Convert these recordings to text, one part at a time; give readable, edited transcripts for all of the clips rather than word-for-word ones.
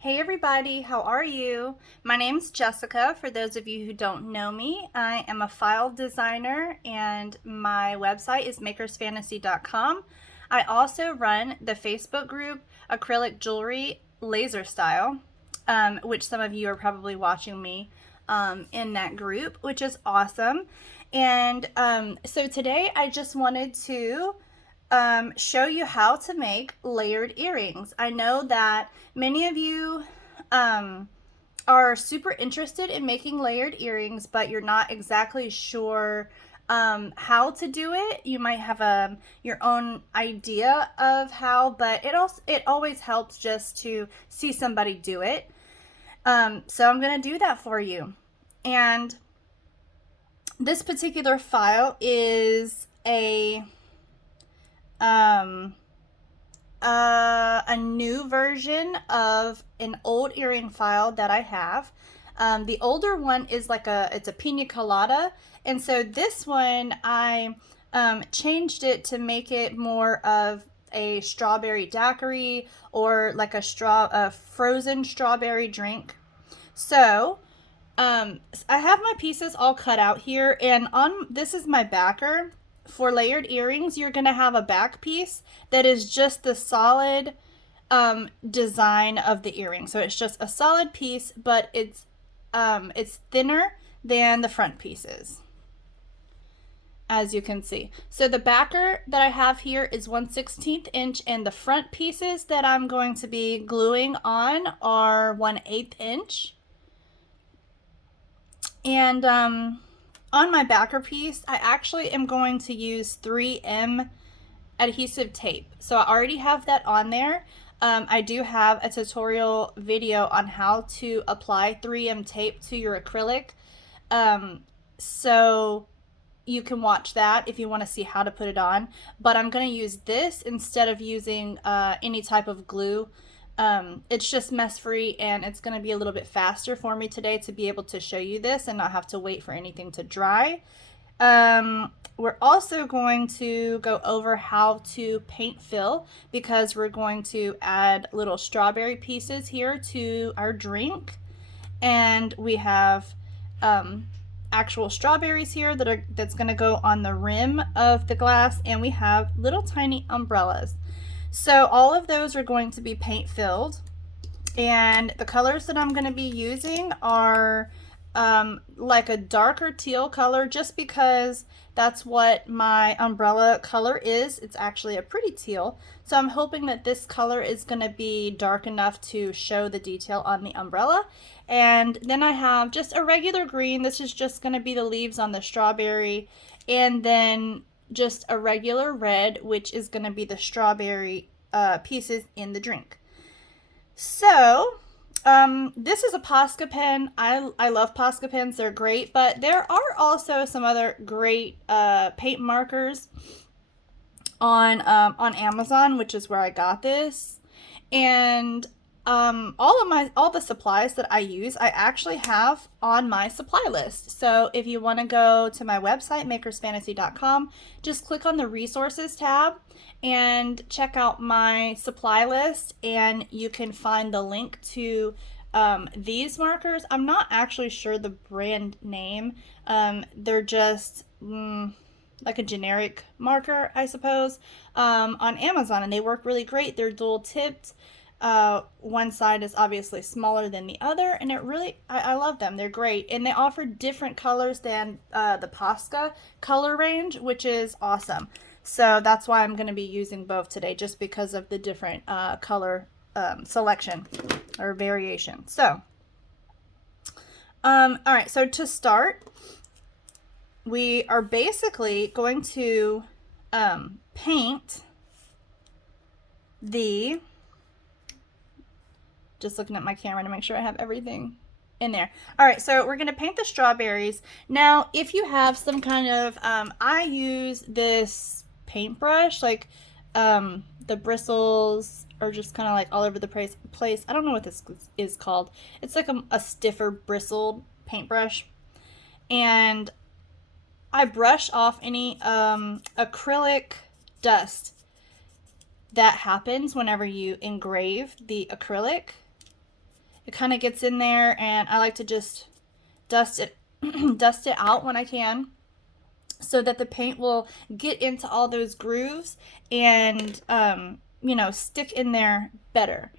Hey everybody, how are you? My name's Jessica. For those of you who don't know me, I am a file designer and my website is makersfantasy.com. I also run the Facebook group Acrylic Jewelry Laser Style, which some of you are probably watching me in that group, which is awesome. And so today I just wanted to show you how to make layered earrings. I know that many of you are super interested in making layered earrings, but you're not exactly sure how to do it. You might have your own idea of how, but it always helps just to see somebody do it. So I'm going to do that for you. And this particular file is um, a new version of an old earring file that I have. The older one is it's a Piña Colada, and so this one I changed it to make it more of a strawberry daiquiri or like a frozen strawberry drink. So I have my pieces all cut out here, and this is my backer. For layered earrings, you're gonna have a back piece that is just the solid design of the earring. So it's just a solid piece, but it's thinner than the front pieces, as you can see. So the backer that I have here is 1/16 inch, and the front pieces that I'm going to be gluing on are 1/8 inch. And on my backer piece, I actually am going to use 3M adhesive tape. So I already have that on there. I do have a tutorial video on how to apply 3M tape to your acrylic. So you can watch that if you want to see how to put it on. But I'm going to use this instead of using any type of glue. It's just mess free, and it's going to be a little bit faster for me today to be able to show you this and not have to wait for anything to dry. We're also going to go over how to paint fill, because we're going to add little strawberry pieces here to our drink, and we have actual strawberries here that's going to go on the rim of the glass, and we have little tiny umbrellas. So all of those are going to be paint filled, and the colors that I'm going to be using are like a darker teal color, just because that's what my umbrella color is. It's actually a pretty teal, so I'm hoping that this color is going to be dark enough to show the detail on the umbrella. And then I have just a regular green. This is just going to be the leaves on the strawberry, and then just a regular red, which is going to be the strawberry pieces in the drink. So this is a Posca pen. I love Posca pens. They're great, but there are also some other great paint markers on Amazon, which is where I got this. And all the supplies that I use, I actually have on my supply list. So if you want to go to my website, makersfantasy.com, just click on the resources tab and check out my supply list, and you can find the link to these markers. I'm not actually sure the brand name. They're just like a generic marker, I suppose, on Amazon, and they work really great. They're dual tipped. One side is obviously smaller than the other, and I love them. They're great, and they offer different colors than the Posca color range, which is awesome. So that's why I'm going to be using both today, just because of the different color selection or variation. So all right, so to start, we are basically going to paint just looking at my camera to make sure I have everything in there. All right, so we're going to paint the strawberries. Now, if you have some kind of, I use this paintbrush, like the bristles are just kind of like all over the place. I don't know what this is called. It's like a stiffer bristled paintbrush. And I brush off any acrylic dust that happens whenever you engrave the acrylic. it kind of gets in there, and I like to just dust it dust it out when I can, so that the paint will get into all those grooves and you know, stick in there better.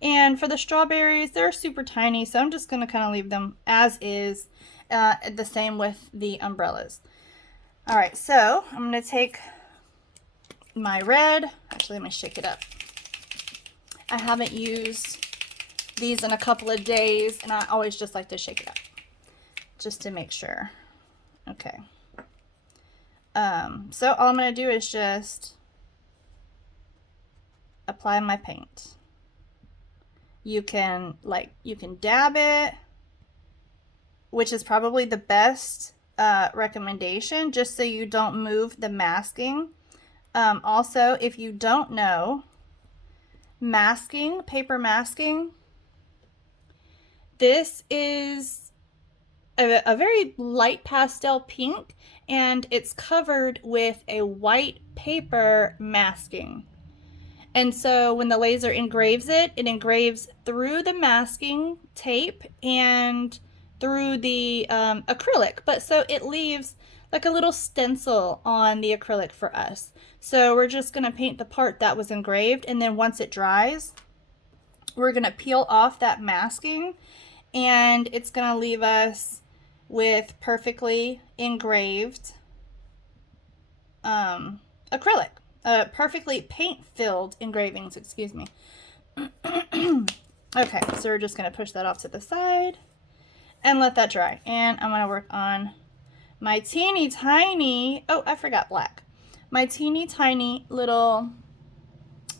And for the strawberries, they're super tiny, so I'm just going to kind of leave them as is. The same with the umbrellas. All right, so I'm going to take my red. Actually, let me shake it up. I haven't used these in a couple of days, and I always just like to shake it up just to make sure. Okay. So all I'm going to do is just apply my paint. You can dab it, which is probably the best recommendation, just so you don't move the masking. Also, if you don't know, masking, paper masking, this is a very light pastel pink, and it's covered with a white paper masking. And so when the laser engraves it, it engraves through the masking tape and through the acrylic. But so it leaves like a little stencil on the acrylic for us. So we're just going to paint the part that was engraved, and then once it dries, we're going to peel off that masking, and it's going to leave us with perfectly engraved acrylic. Perfectly paint-filled engravings, excuse me. Okay, so we're just going to push that off to the side and let that dry. And I'm going to work on my teeny tiny, oh, I forgot black. My teeny tiny little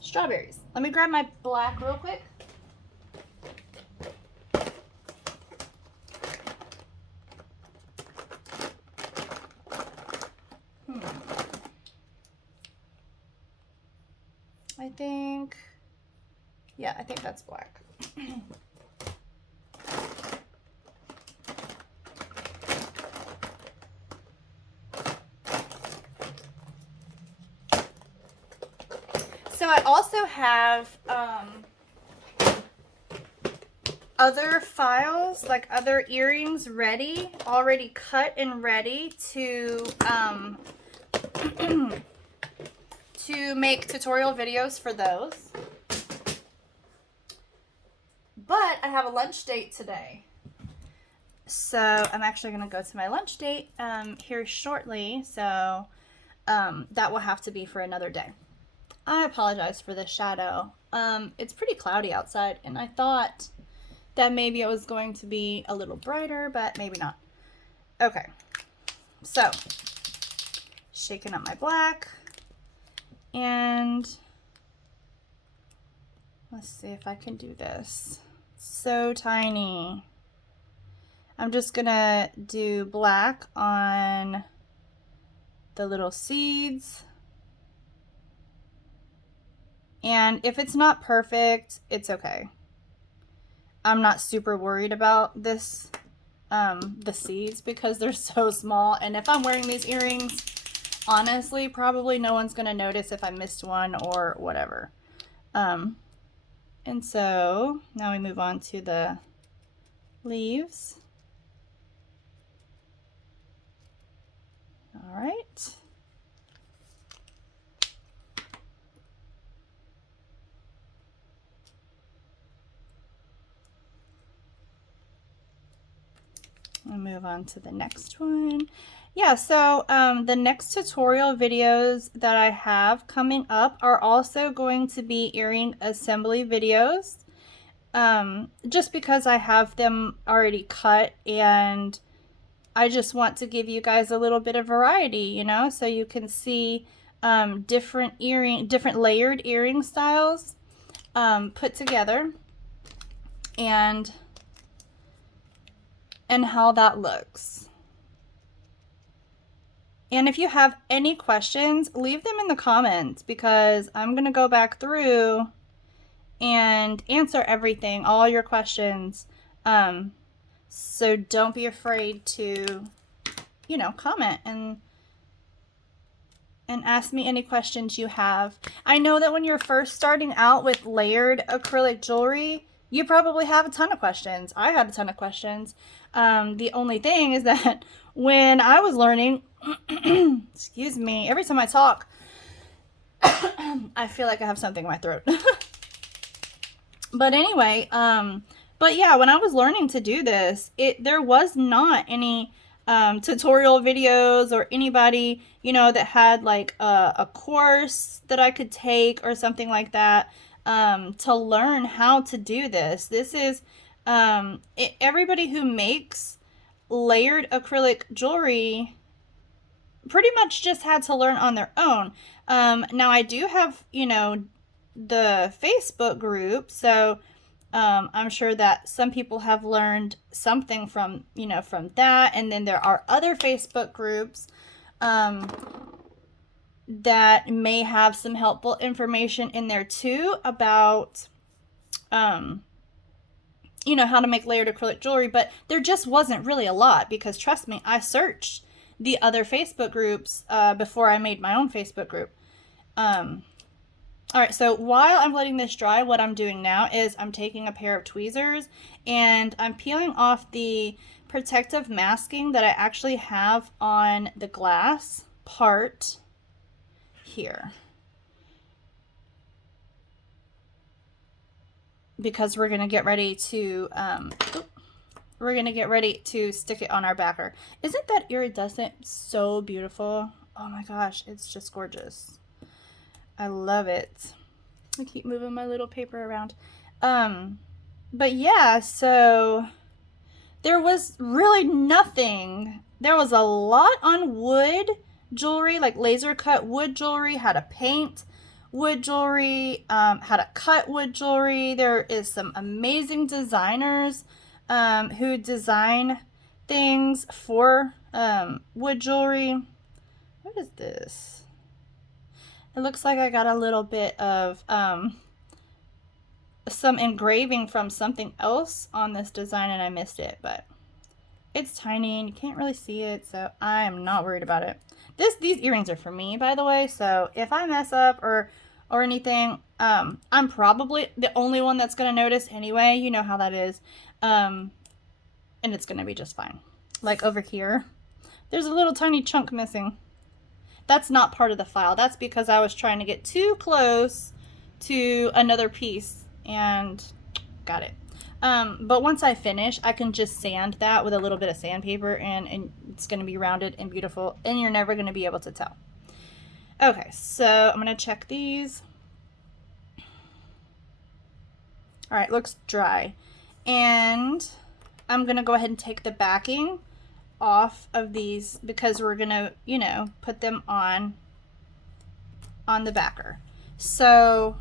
strawberries. Let me grab my black real quick. I think that's black. So I also have other files, like other earrings ready, already cut and ready to to make tutorial videos for those. But I have a lunch date today. So I'm actually going to go to my lunch date here shortly. So that will have to be for another day. I apologize for the shadow. It's pretty cloudy outside, and I thought that maybe it was going to be a little brighter, but maybe not. Okay, so shaking up my black, and let's see if I can do this. So tiny. I'm just gonna do black on the little seeds. And if it's not perfect, it's okay. I'm not super worried about this, the seeds, because they're so small. And if I'm wearing these earrings, honestly, probably no one's gonna notice if I missed one or whatever. And so now we move on to the leaves. All right. I'll move on to the next one. Yeah, so the next tutorial videos that I have coming up are also going to be earring assembly videos. Just because I have them already cut, and I just want to give you guys a little bit of variety, you know, so you can see different layered earring styles put together, and how that looks. And if you have any questions, leave them in the comments, because I'm going to go back through and answer everything, all your questions. So don't be afraid to, you know, comment and ask me any questions you have. I know that when you're first starting out with layered acrylic jewelry, You probably have a ton of questions. I had a ton of questions. The only thing is that when I was learning, excuse me, every time I talk, I feel like I have something in my throat. But anyway, but yeah, when I was learning to do this, there was not any tutorial videos or anybody, you know, that had like a course that I could take or something like that to learn how to do this. This is everybody who makes layered acrylic jewelry pretty much just had to learn on their own. Now I do have, you know, the Facebook group, so I'm sure that some people have learned something from, you know, from that. And then there are other Facebook groups that may have some helpful information in there too about, you know, how to make layered acrylic jewelry. But there just wasn't really a lot because, trust me, I searched the other Facebook groups before I made my own Facebook group. All right, so while I'm letting this dry, what I'm doing now is I'm taking a pair of tweezers and I'm peeling off the protective masking that I actually have on the glass part here. Because we're going to get ready to stick it on our backer. Isn't that iridescent so beautiful? Oh my gosh, it's just gorgeous. I love it. I keep moving my little paper around. But yeah, so there was really nothing. There was a lot on wood jewelry, like laser cut wood jewelry, how to paint wood jewelry, how to cut wood jewelry. There is some amazing designers who design things for wood jewelry. What is this? It looks like I got a little bit of some engraving from something else on this design and I missed it, but it's tiny and you can't really see it, so I am not worried about it. These earrings are for me, by the way, so if I mess up or anything, I'm probably the only one that's going to notice anyway. You know how that is. And it's going to be just fine. Like over here, there's a little tiny chunk missing. That's not part of the file. That's because I was trying to get too close to another piece and got it. But once I finish, I can just sand that with a little bit of sandpaper and it's going to be rounded and beautiful and you're never going to be able to tell. Okay, so I'm going to check these. All right, looks dry. And I'm going to go ahead and take the backing off of these because we're gonna, you know, put them on the backer. So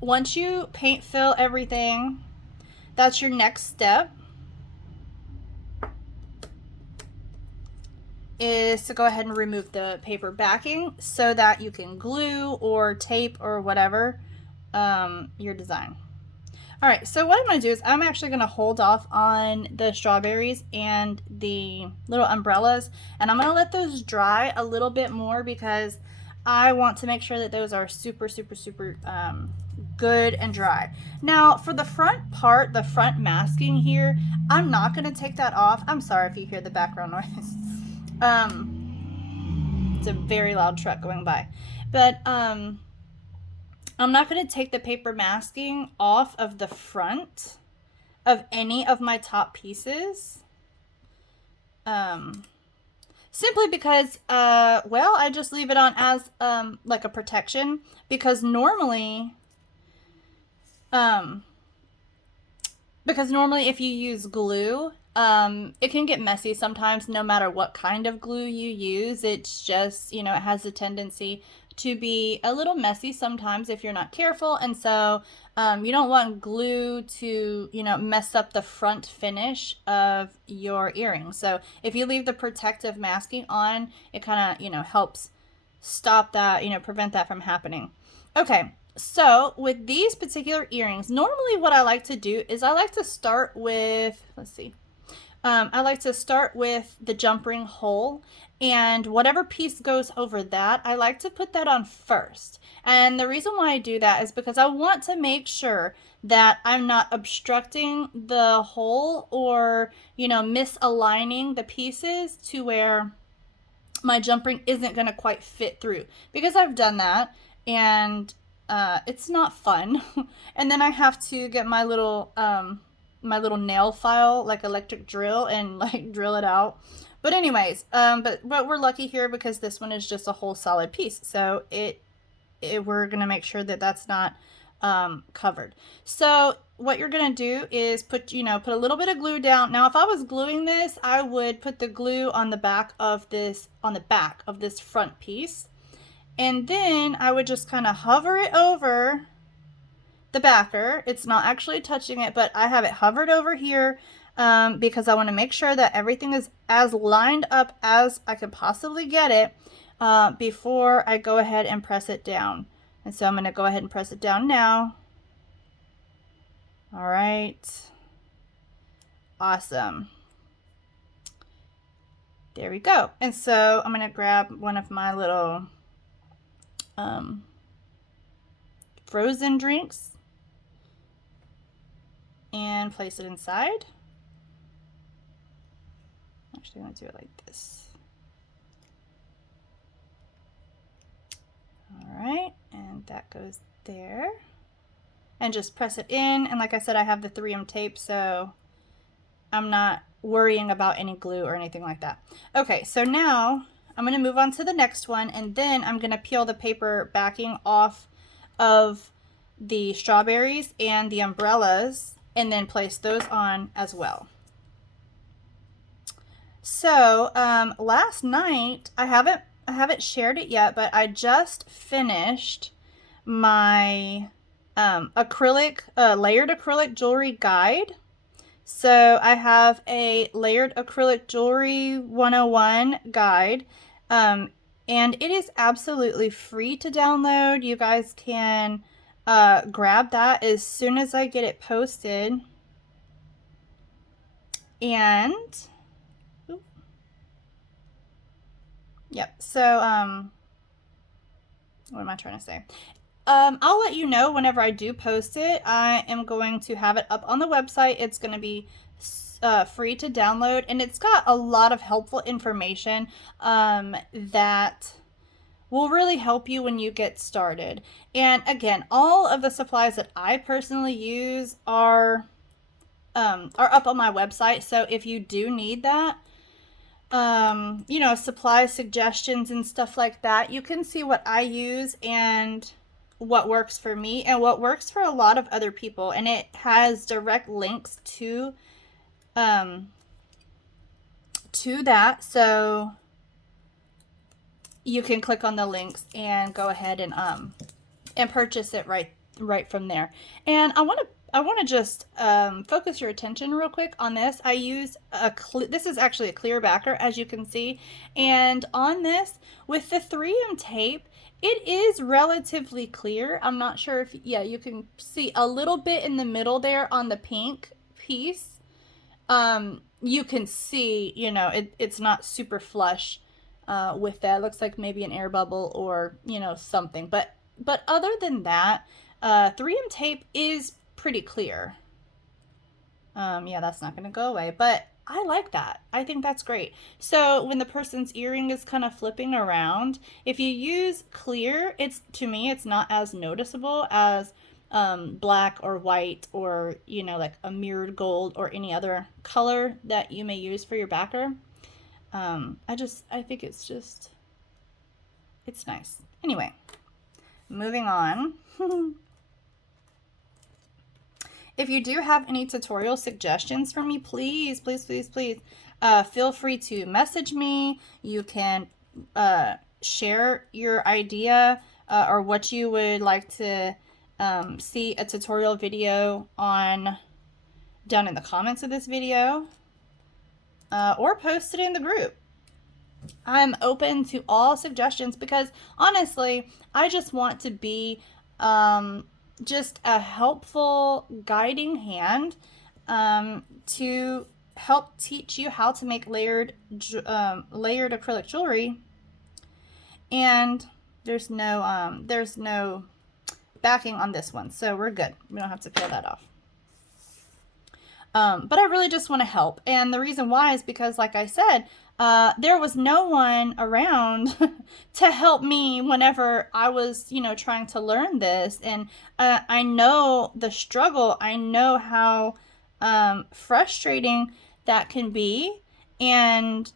once you paint fill everything, that's your next step, is to go ahead and remove the paper backing so that you can glue or tape or whatever your design. All right, so what I'm going to do is I'm actually going to hold off on the strawberries and the little umbrellas, and I'm going to let those dry a little bit more because I want to make sure that those are super, super, super good and dry. Now, for the front part, the front masking here, I'm not going to take that off. I'm sorry if you hear the background noise. It's a very loud truck going by. But I'm not going to take the paper masking off of the front of any of my top pieces. Simply because, well, I just leave it on as like a protection, because normally if you use glue, it can get messy sometimes no matter what kind of glue you use. It's just, you know, it has a tendency to be a little messy sometimes if you're not careful, and so you don't want glue to, you know, mess up the front finish of your earring. So if you leave the protective masking on, it kind of, you know, helps stop that, you know, prevent that from happening. Okay, so with these particular earrings, normally what I like to do is I like to start with, let's see, I like to start with the jump ring hole, and whatever piece goes over that, I like to put that on first. And the reason why I do that is because I want to make sure that I'm not obstructing the hole or, you know, misaligning the pieces to where my jump ring isn't going to quite fit through, because I've done that and it's not fun. And then I have to get my little nail file, like electric drill, and like drill it out. But anyways, but we're lucky here because this one is just a whole solid piece, so we're gonna make sure that that's not covered. So what you're gonna do is put a little bit of glue down. Now, if I was gluing this, I would put the glue on the back of this front piece, and then I would just kind of hover it over the backer. It's not actually touching it, but I have it hovered over here because I want to make sure that everything is as lined up as I could possibly get it before I go ahead and press it down. And so I'm going to go ahead and press it down now. All right. Awesome. There we go. And so I'm going to grab one of my little frozen drinks and place it inside. Actually, I'm going to do it like this. All right, and that goes there. And just press it in. And like I said, I have the 3M tape, so I'm not worrying about any glue or anything like that. Okay, so now I'm going to move on to the next one, and then I'm going to peel the paper backing off of the strawberries and the umbrellas, and then place those on as well. So last night, I haven't shared it yet, but I just finished my layered acrylic jewelry guide. So I have a layered acrylic jewelry 101 guide, and it is absolutely free to download. You guys can grab that as soon as I get it posted. And yep, so what am I trying to say? I'll let you know whenever I do post it. I am going to have it up on the website. It's going to be free to download, and it's got a lot of helpful information that will really help you when you get started. And again, all of the supplies that I personally use are up on my website. So if you do need that, you know, supply suggestions and stuff like that, you can see what I use and what works for me and what works for a lot of other people. And it has direct links to that, so you can click on the links and go ahead and purchase it right from there. And I want to just focus your attention real quick on this. I use this is actually a clear backer, as you can see, and on this with the 3M tape, it is relatively clear. I'm not sure if, yeah, you can see a little bit in the middle there on the pink piece. You can see, you know, it's not super flush with that. It looks like maybe an air bubble or, you know, something. But other than that, 3M tape is pretty clear. Yeah, that's not going to go away, but I like that. I think that's great. So when the person's earring is kind of flipping around, if you use clear, to me, it's not as noticeable as black or white or, you know, like a mirrored gold or any other color that you may use for your backer. I think it's nice. Anyway, moving on. If you do have any tutorial suggestions for me, please feel free to message me. You can share your idea or what you would like to see a tutorial video on down in the comments of this video, or post it in the group. I'm open to all suggestions because honestly, I just want to be just a helpful guiding hand to help teach you how to make layered acrylic jewelry. And there's no backing on this one, so we're good. We don't have to peel that off. But I really just want to help. And the reason why is because, like I said, there was no one around to help me whenever I was, trying to learn this. And I know the struggle. I know how frustrating that can be. And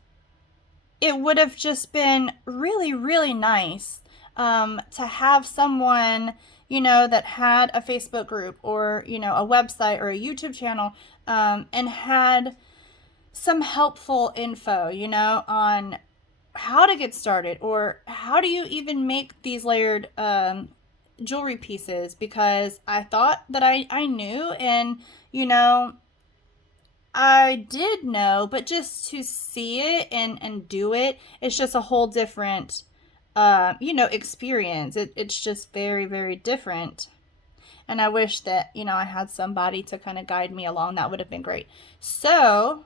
it would have just been really, really nice to have someone, that had a Facebook group or, a website or a YouTube channel and had some helpful info, on how to get started or how do you even make these layered jewelry pieces, because I thought that I knew, and, I did know, but just to see it and do it, it's just a whole different, experience. It's just very, very different. And I wish that, I had somebody to kind of guide me along. That would have been great. So,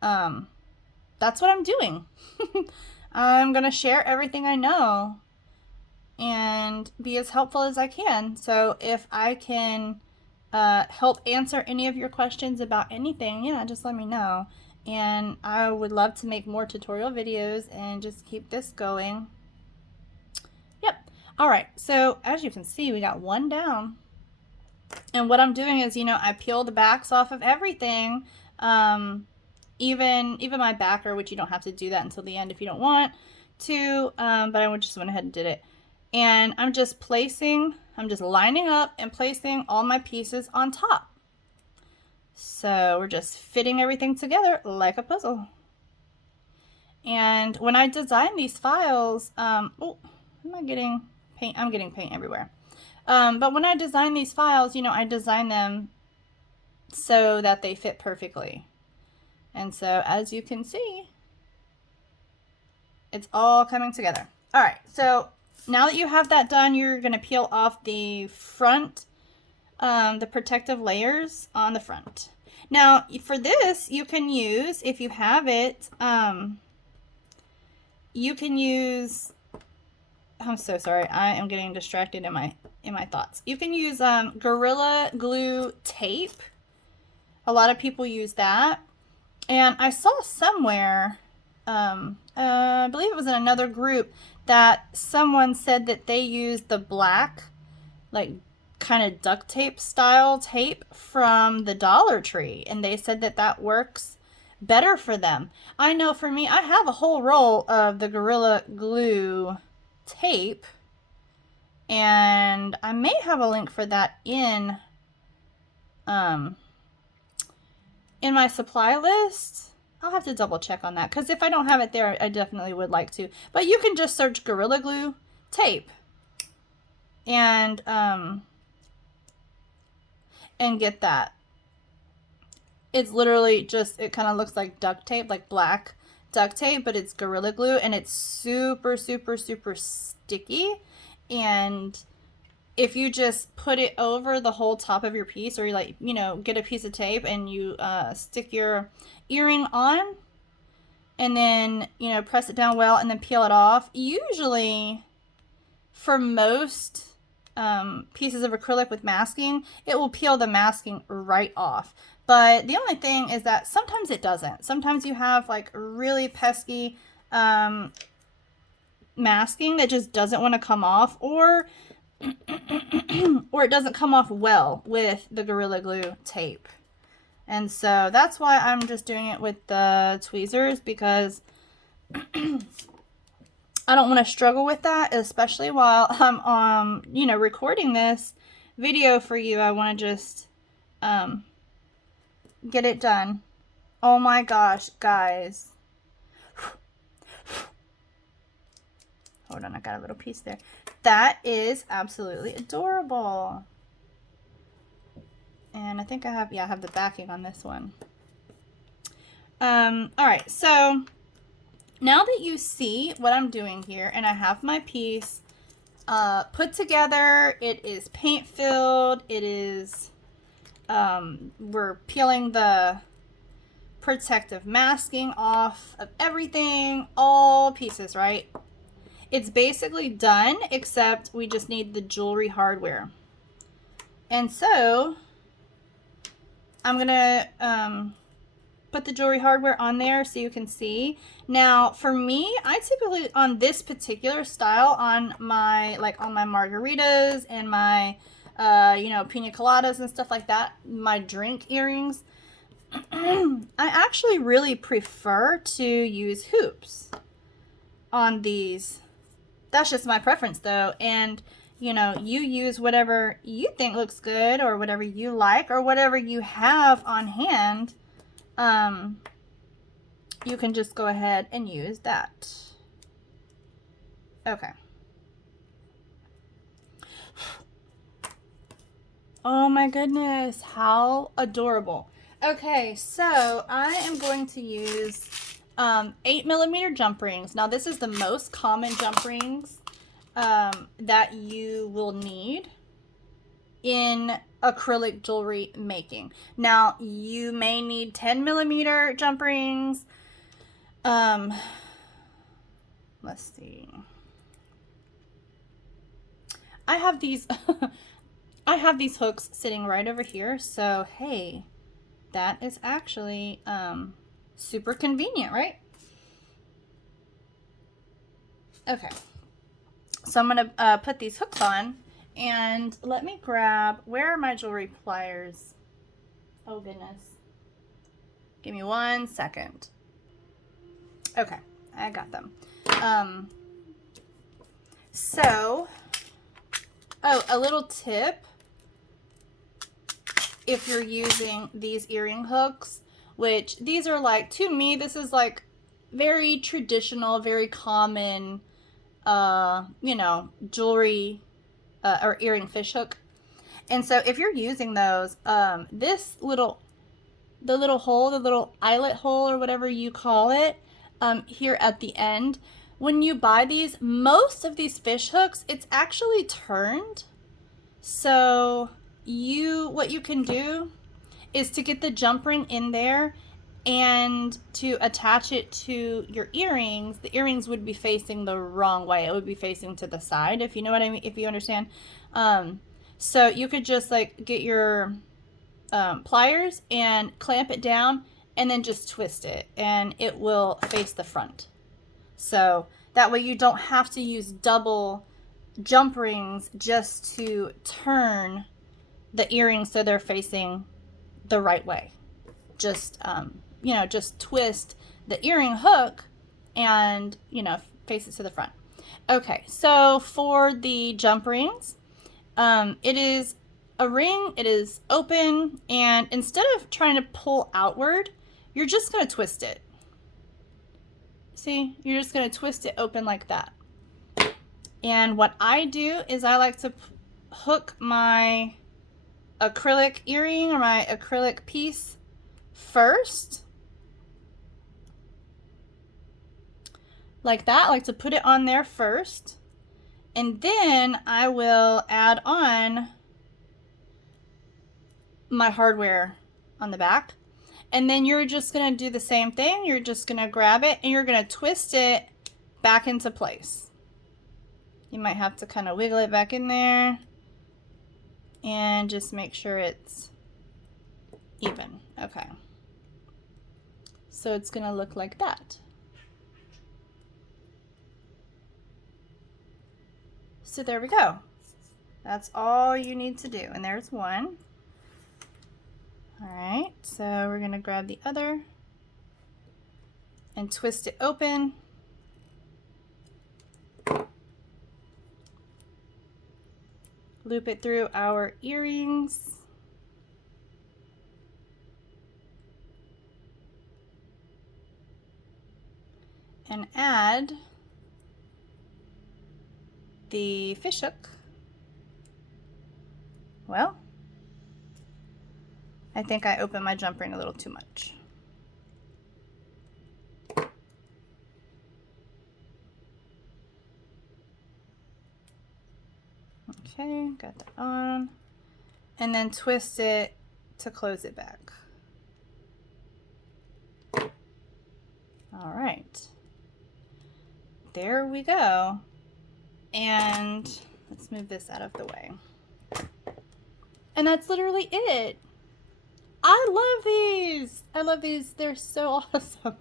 that's what I'm doing. I'm going to share everything I know and be as helpful as I can. So if I can help answer any of your questions about anything, yeah, just let me know. And I would love to make more tutorial videos and just keep this going. Yep. All right. So as you can see, we got one down. And what I'm doing is, I peel the backs off of everything. Even my backer, which you don't have to do that until the end if you don't want to. But I just went ahead and did it. And I'm just lining up and placing all my pieces on top. So we're just fitting everything together like a puzzle. And when I design these files, oh, am I getting paint? I'm getting paint everywhere. But when I design these files, I design them so that they fit perfectly. And so as you can see, it's all coming together. All right, so now that you have that done, you're going to peel off the front, the protective layers on the front. Now, for this, you can use, if you have it, you can use, I'm so sorry, I am getting distracted in my thoughts. You can use Gorilla Glue tape. A lot of people use that. And I saw somewhere, I believe it was in another group, that someone said that they used the black, like, kind of duct tape style tape from the Dollar Tree. And they said that that works better for them. I know for me, I have a whole roll of the Gorilla Glue tape. And I may have a link for that in my supply list. I'll have to double check on that, because if I don't have it there, I definitely would like to. But you can just search Gorilla Glue tape and get that. It's literally just, it kind of looks like duct tape, like black duct tape, but it's Gorilla Glue, and it's super, super, super sticky. And if you just put it over the whole top of your piece, or you, like, get a piece of tape and you stick your earring on, and then, press it down well and then peel it off. Usually, for most pieces of acrylic with masking, it will peel the masking right off. But the only thing is that sometimes it doesn't. Sometimes you have like really pesky masking that just doesn't want to come off, or or it doesn't come off well with the Gorilla Glue tape. And so that's why I'm just doing it with the tweezers, because I don't want to struggle with that, especially while I'm recording this video for you. I want to just get it done. Oh my gosh, guys. Hold on, I got a little piece there. That is absolutely adorable. And I think I have the backing on this one. All right, so now that you see what I'm doing here, and I have my piece put together, it is paint filled, it is, we're peeling the protective masking off of everything, all pieces, right? It's basically done, except we just need the jewelry hardware. And so I'm gonna put the jewelry hardware on there so you can see. Now, for me, I typically, on this particular style, on my margaritas and my, you know, Piña Coladas and stuff like that, my drink earrings, I actually really prefer to use hoops on these. That's just my preference, though. And, you know, you use whatever you think looks good or whatever you like or whatever you have on hand. You can just go ahead and use that. Okay. Oh my goodness, how adorable. Okay, so I am going to use 8mm jump rings. Now this is the most common jump rings that you will need in acrylic jewelry making. Now you may need 10mm jump rings. Let's see. I have these I have these hooks sitting right over here, so hey, that is actually super convenient, right? Okay, so I'm gonna put these hooks on, and let me grab, where are my jewelry pliers? Oh goodness, give me 1 second. Okay, I got them. So, oh, a little tip. If you're using these earring hooks, which these are like, to me, this is like very traditional, very common, you know, jewelry or earring fish hook. And so if you're using those, this little, the little hole, the little eyelet hole or whatever you call it, here at the end, when you buy these, most of these fish hooks, it's actually turned. So what you can do is to get the jump ring in there and to attach it to your earrings. The earrings would be facing the wrong way. It would be facing to the side, if you know what I mean, if you understand. So you could just like get your pliers and clamp it down and then just twist it and it will face the front. So that way you don't have to use double jump rings just to turn the earrings so they're facing the right way. Just you know, just twist the earring hook and, you know, face it to the front. Okay, so for the jump rings, it is a ring, it is open, and instead of trying to pull outward, you're just going to twist it. See, you're just going to twist it open like that. And what I do is I like to hook my acrylic earring or my acrylic piece first, like that. I like to put it on there first, and then I will add on my hardware on the back. And then you're just going to do the same thing. You're just going to grab it and you're going to twist it back into place. You might have to kind of wiggle it back in there and just make sure it's even. Okay. So it's going to look like that. So there we go. That's all you need to do. And there's one. All right, so we're going to grab the other and twist it open. Loop it through our earrings. And add the fish hook. Well, I think I opened my jump ring a little too much. Okay, got that on. And then twist it to close it back. All right. There we go. And let's move this out of the way. And that's literally it. I love these. I love these. They're so awesome.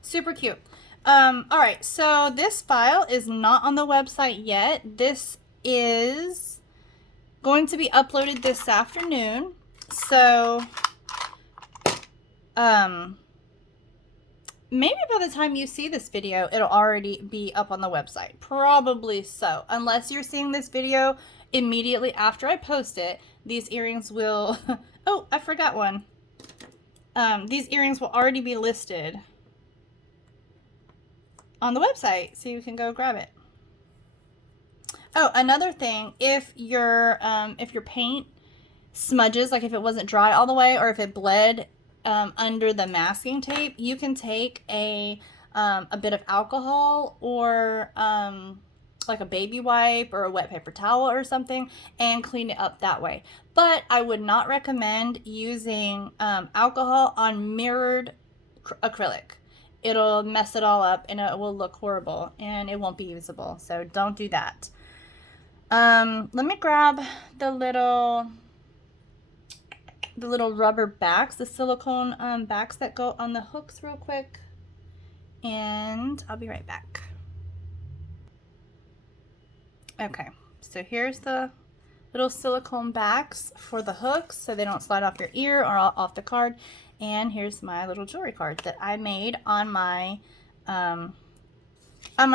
Super cute. All right. So this file is not on the website yet. This is going to be uploaded this afternoon. So, maybe by the time you see this video, it'll already be up on the website. Probably so. Unless you're seeing this video immediately after I post it, these earrings will... Oh, I forgot one. These earrings will already be listed on the website, so you can go grab it. Oh, another thing, if your paint smudges, like if it wasn't dry all the way, or if it bled under the masking tape, you can take a bit of alcohol or like a baby wipe or a wet paper towel or something and clean it up that way. But I would not recommend using alcohol on mirrored acrylic. It'll mess it all up and it will look horrible and it won't be usable. So don't do that. Let me grab the little rubber backs, the silicone backs that go on the hooks real quick, and I'll be right back. Okay, so here's the little silicone backs for the hooks so they don't slide off your ear or off the card. And here's my little jewelry card that I made on my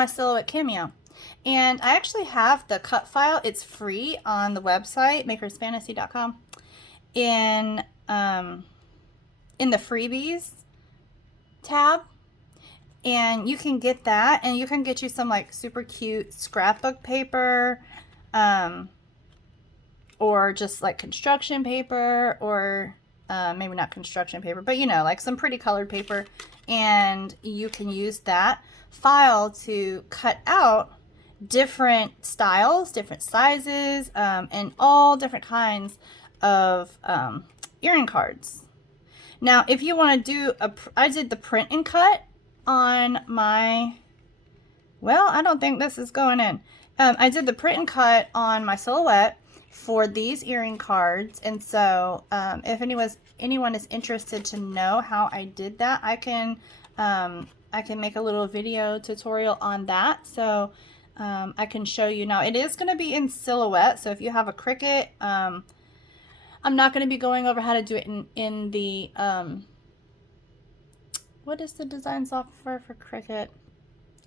silhouette cameo. And I actually have the cut file. It's free on the website, makersfantasy.com. In the freebies tab. And you can get that, and you can get you some like super cute scrapbook paper, or just like construction paper, or maybe not construction paper, but you know, like some pretty colored paper. And you can use that file to cut out different styles, different sizes, and all different kinds of earring cards. Now, if you want to do I did the print and cut on my, well, I don't think this is going in. I did the print and cut on my silhouette for these earring cards, and so if anyone is interested to know how I did that, I can make a little video tutorial on that. So I can show you. Now it is going to be in silhouette, so if you have a Cricut, I'm not going to be going over how to do it in the what is the design software for Cricut?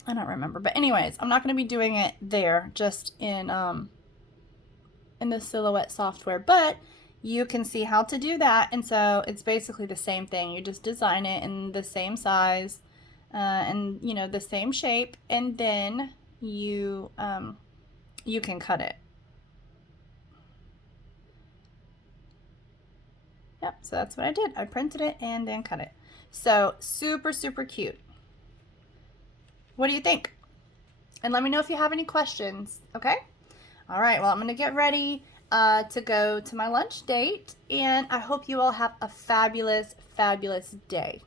I don't remember. But anyways, I'm not going to be doing it there, just in the silhouette software. But you can see how to do that. And so it's basically the same thing. You just design it in the same size and, you know, the same shape. And then you can cut it. Yep, so that's what I did. I printed it and then cut it. So super, super cute. What do you think? And let me know if you have any questions, okay? All right, well, I'm gonna get ready to go to my lunch date, and I hope you all have a fabulous, fabulous day.